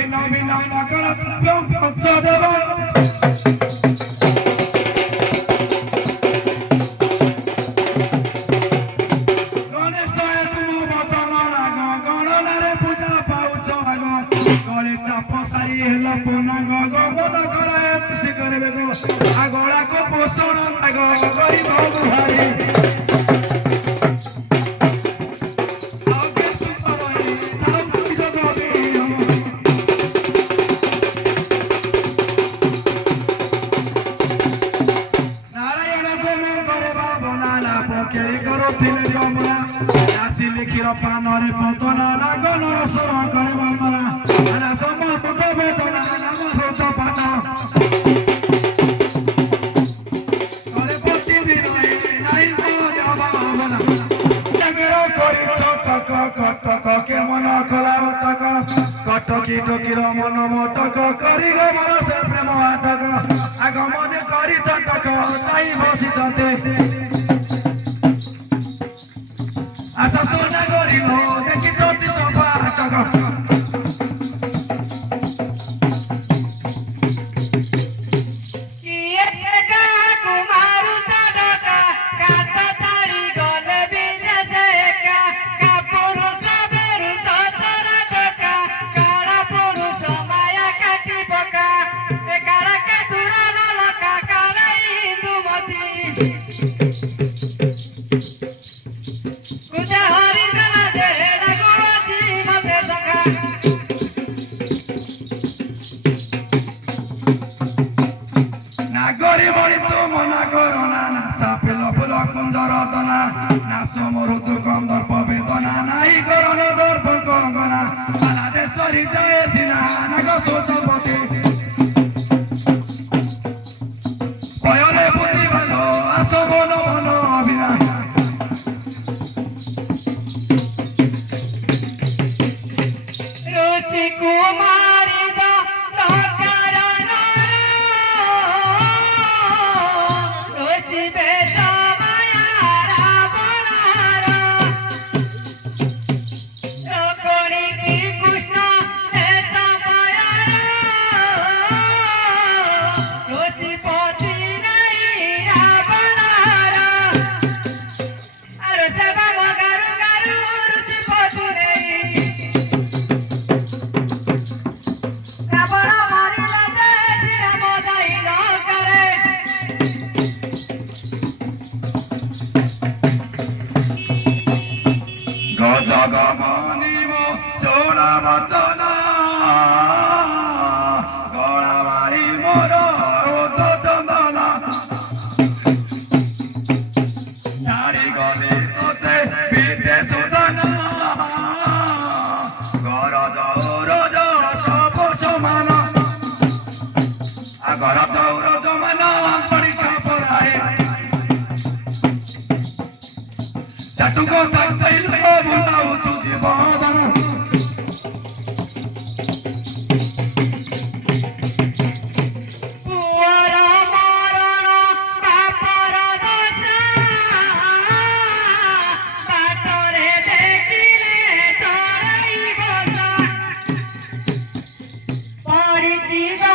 ভিন্ন ভিন্ন নকারাত্মক পঞ্চ দেবন গণেশ তুম বদন রাগ গণনারে পূজা পাউছ রাগ গলে চাপ সারি হেল পনাগ গমন করে খুশি করবে গো আগলাକୁ পোষণ রাগ গরিব ভারি পানরে পতনা নাগনর সুর করে বন্দনা আনা সমহুত বেদনা নামহুত পান করে প্রতিদিন নাই ভাবনা জাগর করি ছটক কটক কে মন খোলা অটক কটকি টকির মন মটক করি গো মন সে প্রেম আটক আগমন করি ছটক চাই বসিছতে আশা সোনা গরিব দেখি জ্যোতি সভা আটক সমরুদু কন্দর্প বেদনা নাই করণ দর্প কঙ্গনা আলাদেশ্বরী জয় সিনা নাগ সুতপতি পয়রে পুঁজি ভালো আস মন মন বিনা রুচি কুমারী জগমনিব সোনা বচনা গড়া মারি মোর ওত চন্দনা ছাড়ি গলি তোতে বিদে সুদনা গরজ রজ সব সমান গরজ রজ মান পড়িকা পড়ায় চাটুক চাইল বুলাউছু জীবন Party